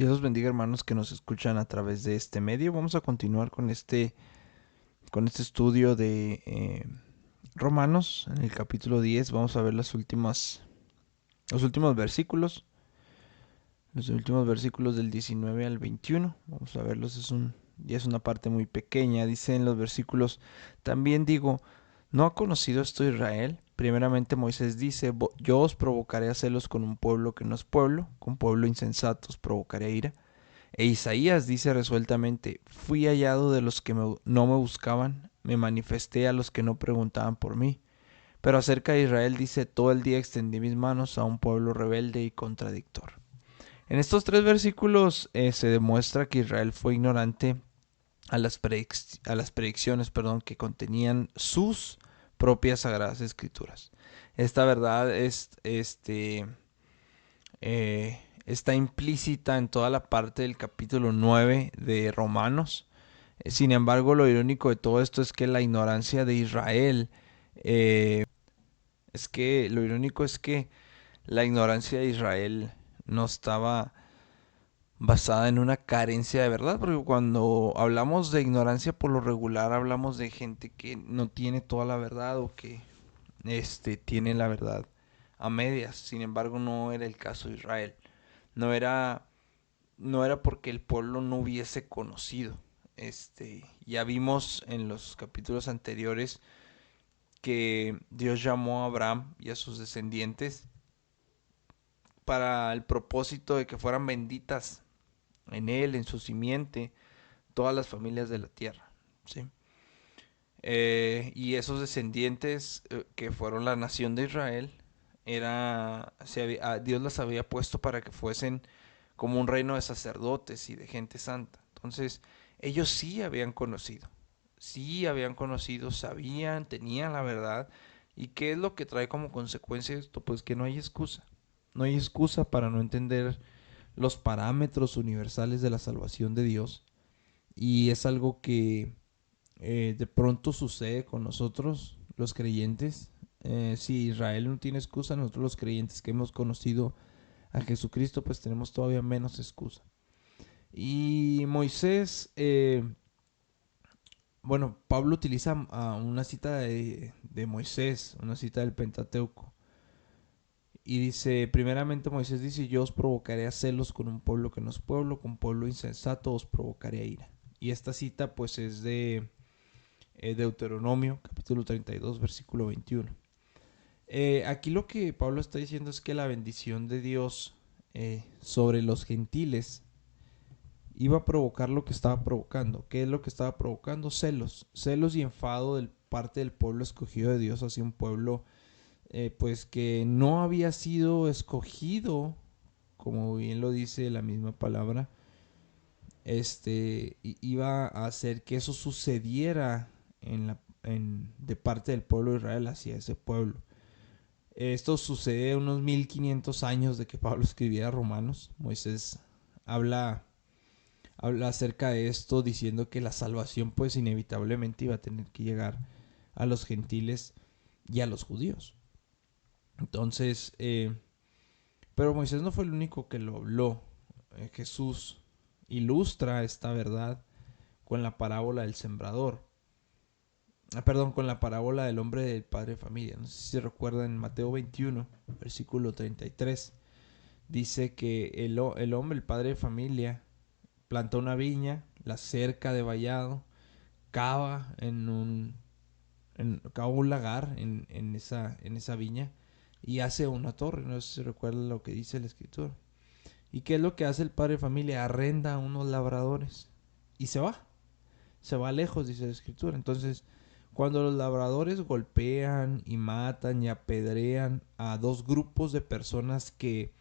Dios los bendiga, hermanos que nos escuchan a través de este medio. Vamos a continuar con este estudio de Romanos. En el capítulo 10 vamos a ver los últimos versículos. Los últimos versículos del 19 al 21. Vamos a verlos, ya es una parte muy pequeña. Dice en los versículos, también digo, ¿no ha conocido esto Israel? Primeramente Moisés dice, yo os provocaré a celos con un pueblo que no es pueblo, con pueblo insensato os provocaré a ira. E Isaías dice resueltamente, fui hallado de los que no me buscaban, me manifesté a los que no preguntaban por mí. Pero acerca de Israel dice, todo el día extendí mis manos a un pueblo rebelde y contradictor. En estos tres versículos se demuestra que Israel fue ignorante a las predicciones que contenían sus propias sagradas escrituras. Esta verdad está implícita en toda la parte del capítulo 9 de Romanos. Sin embargo, lo irónico de todo esto es que la ignorancia de Israel, lo irónico es que la ignorancia de Israel no estaba basada en una carencia de verdad, porque cuando hablamos de ignorancia por lo regular hablamos de gente que no tiene toda la verdad o que tiene la verdad a medias. Sin embargo, no era el caso de Israel. No era no era porque el pueblo no hubiese conocido. Ya vimos en los capítulos anteriores que Dios llamó a Abraham y a sus descendientes para el propósito de que fueran benditas en él, en su simiente, todas las familias de la tierra. ¿Sí? Y esos descendientes que fueron la nación de Israel, Dios las había puesto para que fuesen como un reino de sacerdotes y de gente santa. Entonces, ellos sí habían conocido, sabían, tenían la verdad. ¿Y qué es lo que trae como consecuencia esto? Pues que no hay excusa. No hay excusa para no entender los parámetros universales de la salvación de Dios. Y es algo que de pronto sucede con nosotros, los creyentes. Si Israel no tiene excusa, nosotros los creyentes que hemos conocido a Jesucristo, pues tenemos todavía menos excusa. Y Moisés, bueno, Pablo utiliza una cita de Moisés, una cita del Pentateuco. Y dice, primeramente Moisés dice, yo os provocaré a celos con un pueblo que no es pueblo, con pueblo insensato os provocaré a ira. Y esta cita pues es de Deuteronomio, capítulo 32, versículo 21. Aquí lo que Pablo está diciendo es que la bendición de Dios sobre los gentiles iba a provocar lo que estaba provocando. ¿Qué es lo que estaba provocando? Celos. Celos y enfado de parte del pueblo escogido de Dios hacia un pueblo pues que no había sido escogido, como bien lo dice la misma palabra. Iba a hacer que eso sucediera de parte del pueblo de Israel hacia ese pueblo. Esto sucede unos 1500 años de que Pablo escribiera Romanos. Moisés habla acerca de esto diciendo que la salvación pues inevitablemente iba a tener que llegar a los gentiles y a los judíos. Entonces, pero Moisés no fue el único que lo habló. Jesús ilustra esta verdad con la parábola del sembrador. Perdón, con la parábola del hombre del padre de familia. No sé si se recuerdan en Mateo 21, versículo 33. Dice que el hombre, el padre de familia, planta una viña, la cerca de vallado, cava cava un lagar en esa viña y hace una torre. No sé si se recuerda lo que dice la escritura. ¿Y qué es lo que hace el padre de familia? Arrenda a unos labradores y se va. Se va lejos, dice la escritura. Entonces, cuando los labradores golpean y matan y apedrean a dos grupos de personas que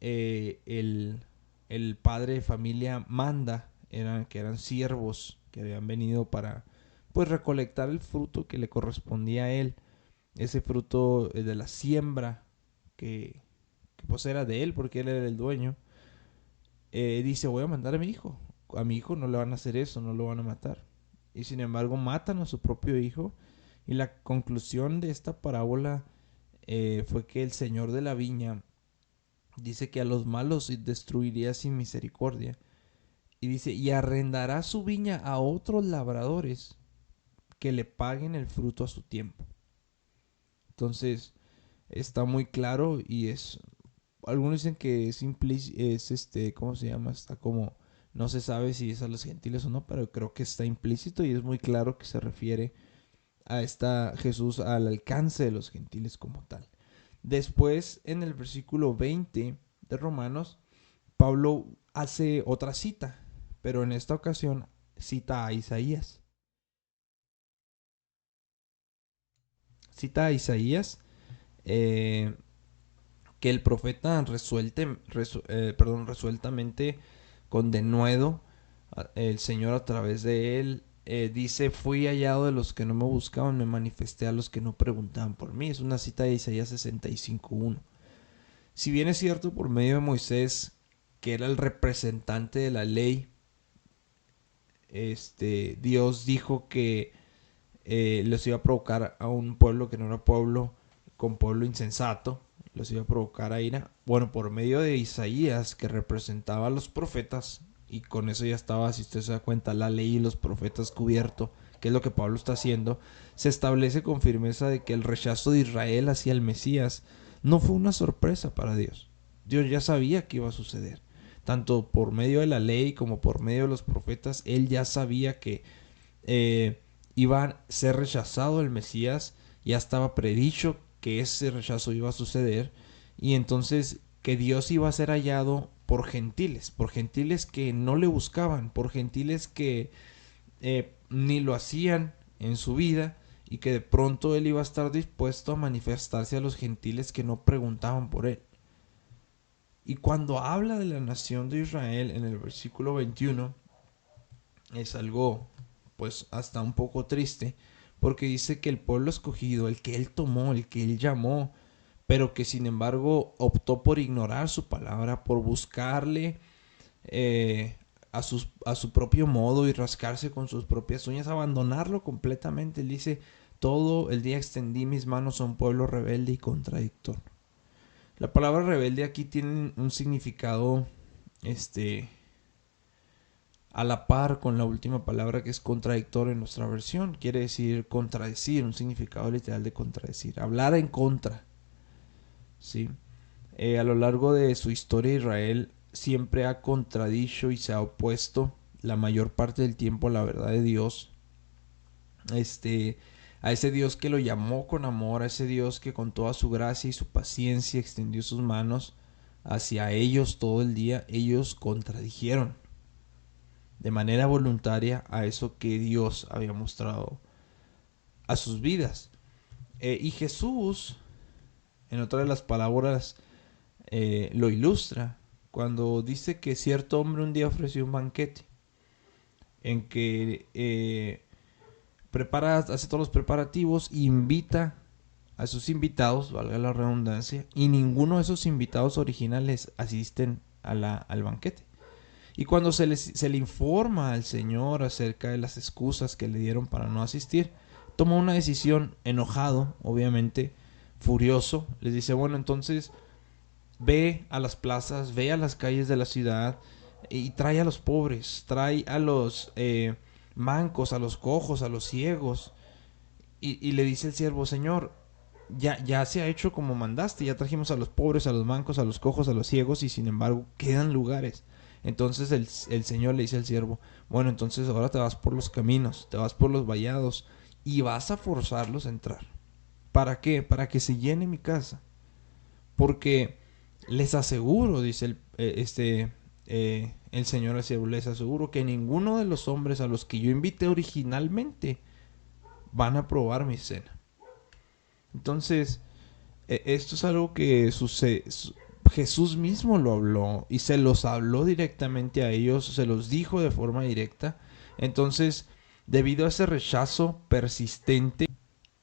el padre de familia manda, que eran siervos que habían venido para pues recolectar el fruto que le correspondía a él, ese fruto de la siembra que pues era de él porque él era el dueño. Dice, voy a mandar a mi hijo no le van a hacer eso, no lo van a matar. Y sin embargo matan a su propio hijo. Y la conclusión de esta parábola fue que el señor de la viña Dice que a los malos destruiría sin misericordia. Y dice, y arrendará su viña a otros labradores que le paguen el fruto a su tiempo. Entonces, está muy claro y es... Algunos dicen que es implícito, ¿cómo se llama? Está como... No se sabe si es a los gentiles o no, pero creo que está implícito y es muy claro que se refiere a esta Jesús al alcance de los gentiles como tal. Después, en el versículo 20 de Romanos, Pablo hace otra cita, pero en esta ocasión cita a Isaías. Cita a Isaías eh, que el profeta resueltamente con denuedo, el Señor a través de él dice, fui hallado de los que no me buscaban, me manifesté a los que no preguntaban por mí. Es una cita de Isaías 65.1. Si bien es cierto por medio de Moisés, que era el representante de la ley, Dios dijo que los iba a provocar a un pueblo que no era pueblo, con pueblo insensato, los iba a provocar a ira. Bueno, por medio de Isaías, que representaba a los profetas, y con eso ya estaba, si usted se da cuenta, la ley y los profetas cubierto, que es lo que Pablo está haciendo, se establece con firmeza de que el rechazo de Israel hacia el Mesías no fue una sorpresa para Dios. Dios ya sabía que iba a suceder. Tanto por medio de la ley como por medio de los profetas, él ya sabía que iba a ser rechazado el Mesías, ya estaba predicho que ese rechazo iba a suceder, y entonces que Dios iba a ser hallado por gentiles que no le buscaban, por gentiles que ni lo hacían en su vida, y que de pronto él iba a estar dispuesto a manifestarse a los gentiles que no preguntaban por él. Y cuando habla de la nación de Israel en el versículo 21, es algo pues hasta un poco triste, porque dice que el pueblo escogido, el que él tomó, el que él llamó, pero que sin embargo optó por ignorar su palabra, por buscarle a su propio modo y rascarse con sus propias uñas, abandonarlo completamente. Él dice, todo el día extendí mis manos a un pueblo rebelde y contradictor. La palabra rebelde aquí tiene un significado a la par con la última palabra, que es contradictor en nuestra versión. Quiere decir contradecir, un significado literal de contradecir, hablar en contra, ¿sí? A lo largo de su historia, Israel siempre ha contradicho y se ha opuesto la mayor parte del tiempo a la verdad de Dios, este, a ese Dios que lo llamó con amor, a ese Dios que con toda su gracia y su paciencia extendió sus manos hacia ellos todo el día. Ellos contradijeron de manera voluntaria a eso que Dios había mostrado a sus vidas. Y Jesús, en otra de las palabras, lo ilustra cuando dice que cierto hombre un día ofreció un banquete en que hace todos los preparativos e invita a sus invitados, valga la redundancia, y ninguno de esos invitados originales asisten al banquete. Y cuando se le informa al Señor acerca de las excusas que le dieron para no asistir, toma una decisión enojado, obviamente, furioso. Les dice, bueno, entonces ve a las plazas, ve a las calles de la ciudad y trae a los pobres, trae a los mancos, a los cojos, a los ciegos. Y le dice el siervo, Señor, ya se ha hecho como mandaste, ya trajimos a los pobres, a los mancos, a los cojos, a los ciegos, y sin embargo quedan lugares. Entonces el Señor le dice al siervo, bueno, entonces ahora te vas por los caminos, te vas por los vallados y vas a forzarlos a entrar. ¿Para qué? Para que se llene mi casa. Porque les aseguro, dice el Señor al siervo, les aseguro que ninguno de los hombres a los que yo invité originalmente van a probar mi cena. Entonces, esto es algo que sucede. Jesús mismo lo habló y se los habló directamente a ellos, se los dijo de forma directa. Entonces, debido a ese rechazo persistente,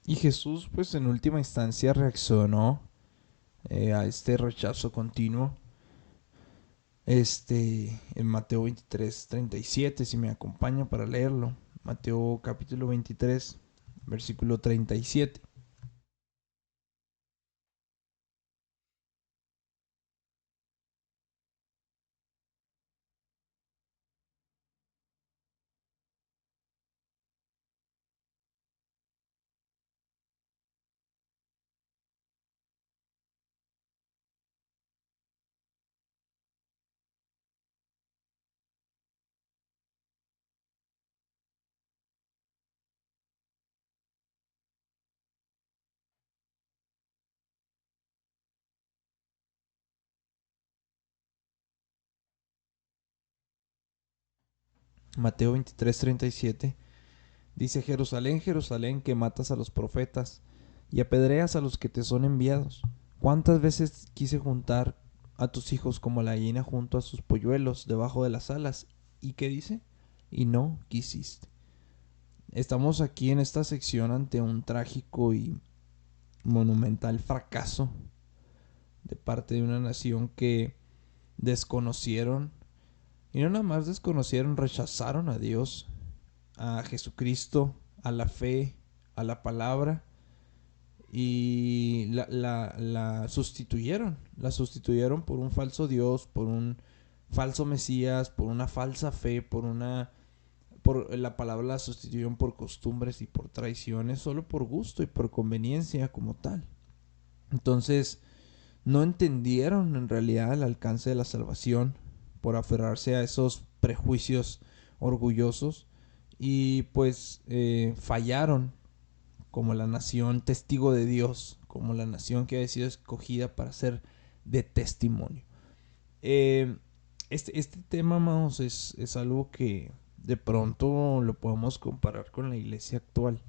y Jesús pues en última instancia reaccionó a este rechazo continuo, en Mateo 23:37, si me acompaña para leerlo. Mateo capítulo 23, versículo 37. Mateo 23:37 dice: Jerusalén, Jerusalén, que matas a los profetas y apedreas a los que te son enviados. ¿Cuántas veces quise juntar a tus hijos como la gallina junto a sus polluelos debajo de las alas? ¿Y qué dice? Y no quisiste. Estamos aquí en esta sección ante un trágico y monumental fracaso de parte de una nación que desconocieron, y no nada más desconocieron, rechazaron a Dios, a Jesucristo, a la fe, a la palabra, y la sustituyeron por un falso Dios, por un falso Mesías, por una falsa fe, por la palabra la sustituyeron por costumbres y por traiciones, solo por gusto y por conveniencia como tal. Entonces, no entendieron en realidad el alcance de la salvación por aferrarse a esos prejuicios orgullosos, y pues fallaron como la nación testigo de Dios, como la nación que había sido escogida para ser de testimonio. Eh, este tema, amados, es algo que de pronto lo podemos comparar con la iglesia actual,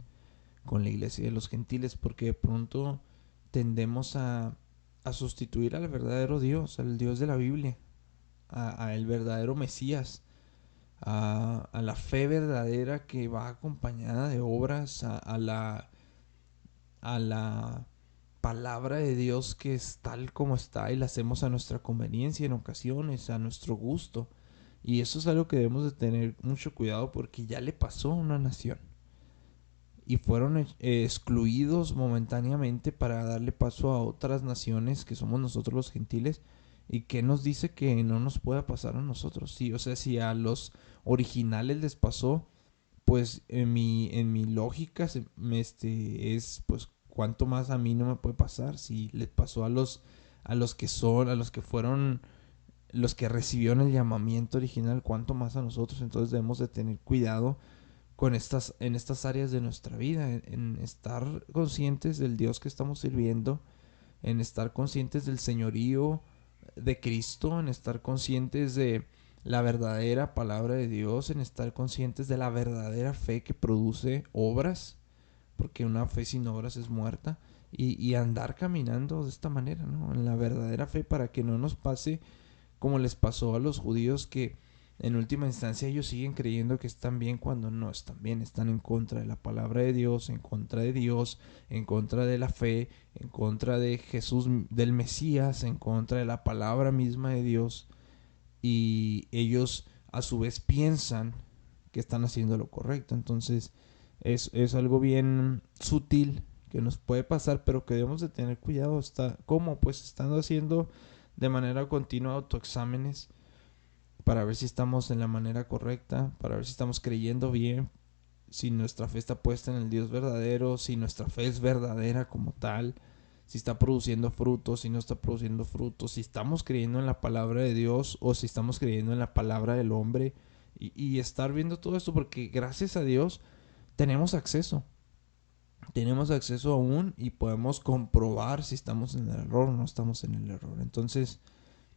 con la iglesia de los gentiles, porque de pronto tendemos a sustituir al verdadero Dios, al Dios de la Biblia, a el verdadero Mesías, a la fe verdadera que va acompañada de obras, a la palabra de Dios que es tal como está y la hacemos a nuestra conveniencia en ocasiones, a nuestro gusto. Y eso es algo que debemos de tener mucho cuidado, porque ya le pasó a una nación y fueron excluidos momentáneamente para darle paso a otras naciones que somos nosotros los gentiles. ¿Y qué nos dice que no nos pueda pasar a nosotros? Sí, o sea, si a los originales les pasó, pues en mi lógica es pues cuánto más a mí no me puede pasar. Si les pasó a los que fueron, los que recibieron el llamamiento original, cuánto más a nosotros. Entonces debemos de tener cuidado en estas áreas de nuestra vida, en estar conscientes del Dios que estamos sirviendo, en estar conscientes del señorío de Cristo, en estar conscientes de la verdadera palabra de Dios, en estar conscientes de la verdadera fe que produce obras, porque una fe sin obras es muerta, y andar caminando de esta manera, ¿no? En la verdadera fe, para que no nos pase como les pasó a los judíos, que en última instancia ellos siguen creyendo que están bien cuando no están bien, están en contra de la palabra de Dios, en contra de Dios, en contra de la fe, en contra de Jesús, del Mesías, en contra de la palabra misma de Dios, y ellos a su vez piensan que están haciendo lo correcto. Entonces es algo bien sutil que nos puede pasar, pero que debemos de tener cuidado. ¿Cómo? Pues estando haciendo de manera continua autoexámenes para ver si estamos en la manera correcta, para ver si estamos creyendo bien, si nuestra fe está puesta en el Dios verdadero, si nuestra fe es verdadera como tal, si está produciendo frutos, si no está produciendo frutos, si estamos creyendo en la palabra de Dios o si estamos creyendo en la palabra del hombre, y estar viendo todo esto, porque gracias a Dios tenemos acceso aún, y podemos comprobar si estamos en el error o no estamos en el error. Entonces,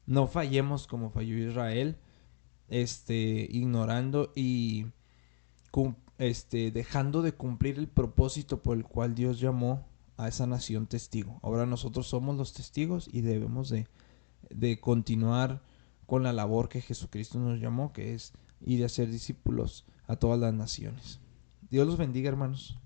no fallemos como falló Israel, ignorando y dejando de cumplir el propósito por el cual Dios llamó a esa nación testigo. Ahora nosotros somos los testigos y debemos de continuar con la labor que Jesucristo nos llamó, que es ir a ser discípulos a todas las naciones. Dios los bendiga, hermanos.